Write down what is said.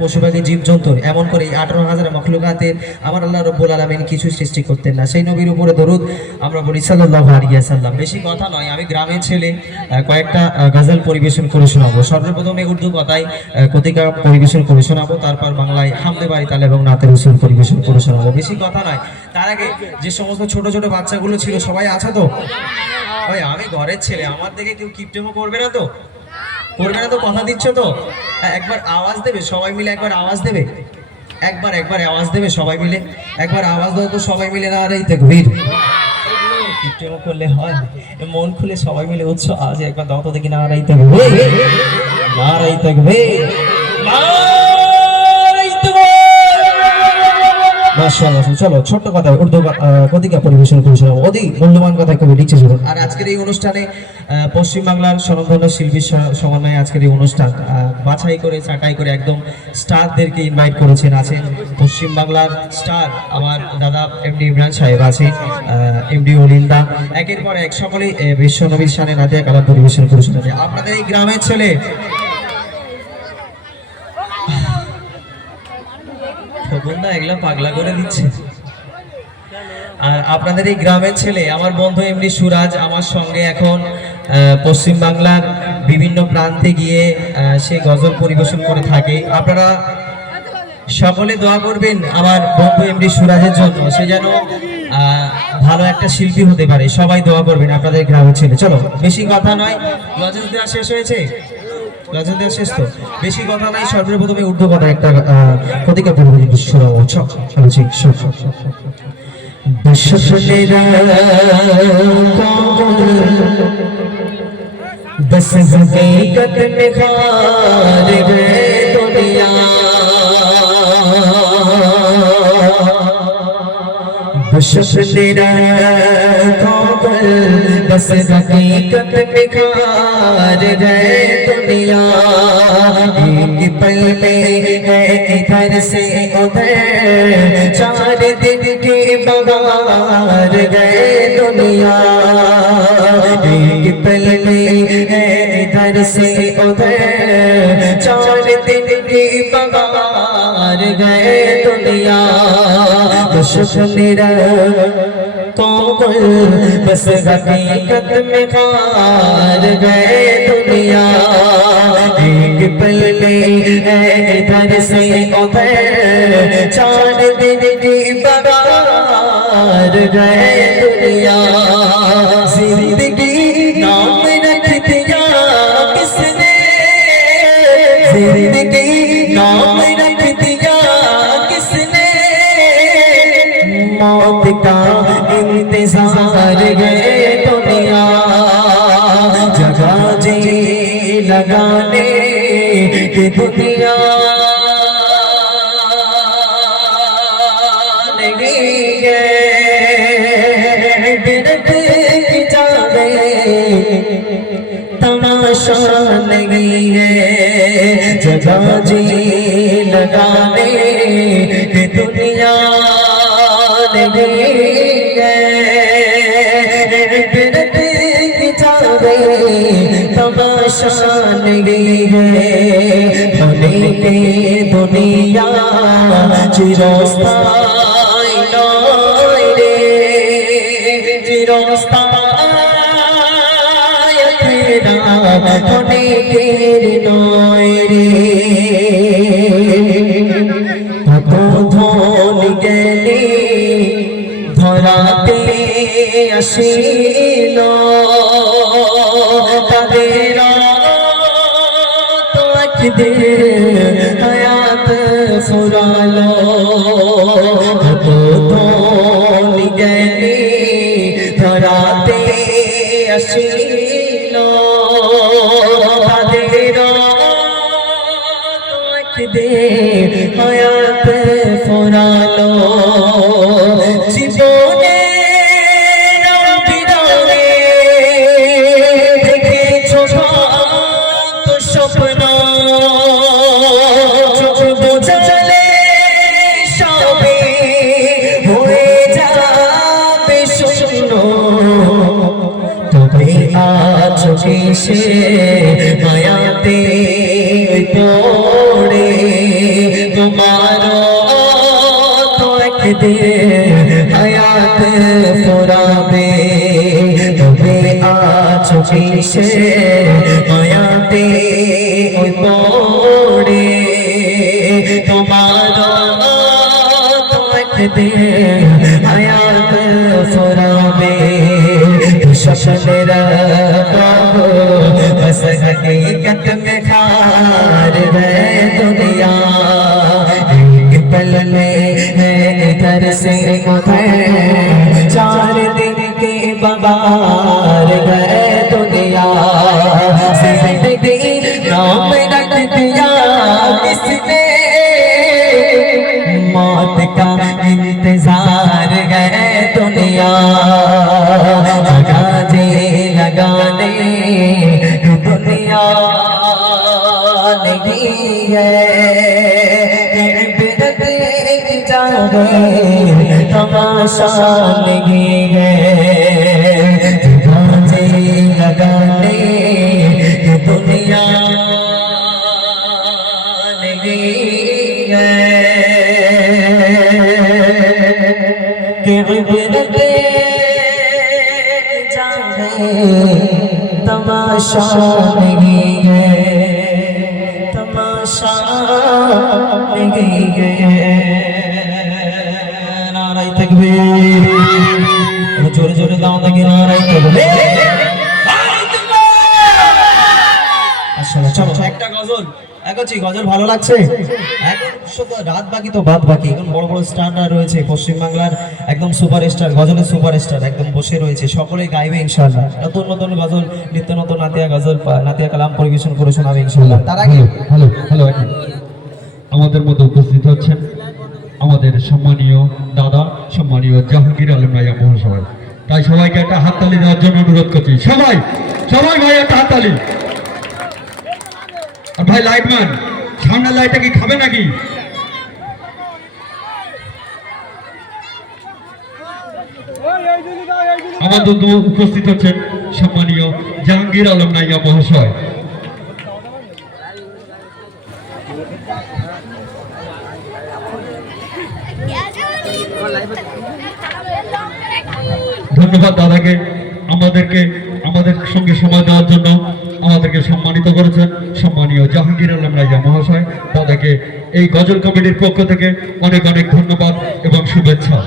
পশু পাখি জীবজন্তুর এমন করে 18,000 মখলুকাতের আমার আল্লাহ রাব্বুল আলামিন কিছু সৃষ্টি করতেন না। সেই নবীর উপরে দরুদ আমরা বলি সাল্লাল্লাহু আলাইহি ওয়াসাল্লাম। বেশি কথা নয়, আমি গ্রামের ছেলে, কয়েকটা গজল পরিবেশন করে শোনাবো। সর্বপ্রথমে উর্দু কথায় কতিকা পরিবেশন করে শোনাবো, তারপর বাংলায় হামদে বাড়ি তাল এবং নাতে রসুল পরিবেশন করে শোনাবো। বেশি কথা নয়, তার আগে যে সমস্ত ছোট ছোট বাচ্চাগুলো ছিল সবাই আছে তো? ভাই আমি ঘরের ছেলে, আমার দিকে কেউ কিপটেমো করবে না তো? করবে না তো? কথা দিচ্ছ তো? একবার আওয়াজ দেবে সবাই মিলে, একবার আওয়াজ দেবে, একবার আওয়াজ দেবে সবাই মিলে, একবার আওয়াজ দাও তো সবাই মিলে। না রে তাকবীর, কিপটেমো করলে হয়? মন খুলে সবাই মিলে উৎস আজ একবার দাও তো দেখি। না রে তাকবীর, না রে তাকবীর, মাশাআল্লাহ। চলো ছোট্ট কথা উর্দু কতিকা পরিবেশন করে শোনাবো, অতি মূল্যবান কথা কবি লিখছে শুনুন। আর আজকের এই অনুষ্ঠানে পশ্চিমবাংলার স্বনামধন্য শিল্পীর সমন্বয়ে আজকের এই অনুষ্ঠান বাছাই করে ছাঁটাই করে একদম স্টারদেরকে ইনভাইট করেছেন। আছেন পশ্চিমবাংলার স্টার আমার দাদা এমডি ইমরান সাহেব, আছেন এমডি অলিন্দা, একের পর এক সকলেই বিশ্বনবীর শানে নাতিয়া কালাম পরিবেশন করে শোনাবে। আপনাদের এই গ্রামের ছেলে বন্ধা এগুলা পাগলা করে দিচ্ছে। আর আপনাদের এই গ্রামের ছেলে আমার বন্ধু এমডি সুরাজ আমার সঙ্গে এখন পশ্চিম বাংলার বিভিন্ন প্রান্তে গিয়ে সে গজল পরিবেশন করে থাকে। আপনারা সকলে দোয়া করবেন আমার বন্ধু এমডি সুরাজের জন্য, সে যেন ভালো একটা শিল্পী হতে পারে। সবাই দোয়া করবেন আপনাদের গ্রামের ছেলে। চলো বেশি কথা নয়, গজল দেওয়া শেষ হয়েছে, গজল দেওয়া শেষ তো, বেশি কথা নাই। সর্বপ্রথমে উর্দু কথা একটা কতিকা পরিবেশন শোনাবো। চলো ঠিক बस हकीकत में खार गए दुनिया, बस हकीकत में खार गए दुनिया। एक पल में है इधर से उधर, 4 दिन के बगार गए दुनिया। एक पल में है इधर से उधर, 4 दिन की बगार गए दुनिया। मेरा कौन बस हकीकत में खार गए दुनिया। एक पल में है इधर से उधर, 4 दिन की बगार गए दुनिया। जिंदगी नाम रख दिया किसने, जिंदगी नाम रख दिया किसने, मौत का इंतजार गए दुनिया। जगह जी लगाने की दुनिया नहीं है, बिरत की जावे तमाशा नहीं है। जगह जी लगाने की दुनिया नहीं है, बिरत की जावे तमाशा नहीं है। होने के दुनिया चिरस्थाई नय रे, चिरस्थाई तेरा होने के नय रे। কত ধন গেলে ধরাতে আসিল, তাদের তো একদিন হায়াত ফুরালো। কত ধন গেলে ধরাতে আসিল, তাদের তো একদিন হায়াত ফুরালো। জীবনে বিরানে দেখেছ তো স্বপ্ন, চোখ বোঝালে সবে হয়ে যাবে শূন্য। তবে আজ এসে মায়াতে পড়ে একদিন হায়াত ফুরাবে তবে আছো কিসে মায়াতে ওই পড়ে তোমার তো একদিন হায়াত ফুরাবে शशनेरा बस हकीकत में खार है दुनिया एक पल में है इधर से उधर 4 दिन के बबार गए दुनिया जिंदगी नाम रख दिया किसने मौत का इंतजार गए दुनिया लगाने दुनिया नहीं है तमाशा नहीं है लगाने दुनिया नहीं है तमाशा नहीं है तमाशा नहीं है नाराय तकबीर जोरे जोरे दाओ लगे नाराय तकबीर আসলে চলো একটা গজল এগোচ্ছি গজল ভালো লাগছে এখন শুধু রাত বাকি তো বাদ বাকি এখন বড় বড় স্টাররা রয়েছে পশ্চিম বাংলার একদম সুপারস্টার গজলের সুপারস্টার একদম বসে রয়েছে সকলেই গাইবে ইনশাআল্লাহ নতুন নতুন গজল নিত্য নতুন নাতিয়া গজল নাতিয়া কালাম পরিবেশন করে শোনাবে ইনশাআল্লাহ তার আগে হ্যালো হ্যালো আমাদের মধ্যে উপস্থিত হচ্ছেন আমাদের সম্মানীয় দাদা সম্মানীয় জাহাঙ্গীর আলম রায়া মহাশয় তাই সবাইকে একটা হাততালি দেওয়ার জন্য অনুরোধ করছি সবাই সবাই ভাই একটা হাততালি আর ভাই লাইটম্যান সামনের লাইটটা কি খাবে নাকি আমাদের উপস্থিত হচ্ছেন সম্মানীয় জাহাঙ্গীর আলম নাইয়া মহাশয় ধন্যবাদ দাদাকে আমাদের সঙ্গে সময় দেওয়ার জন্য আমাদেরকে সম্মানিত করেছেন সম্মানীয় জাহাঙ্গীর আলম রাজা মহাশয় দাদাকে এই গজল কমিটির পক্ষ থেকে অনেক অনেক ধন্যবাদ এবং শুভেচ্ছা।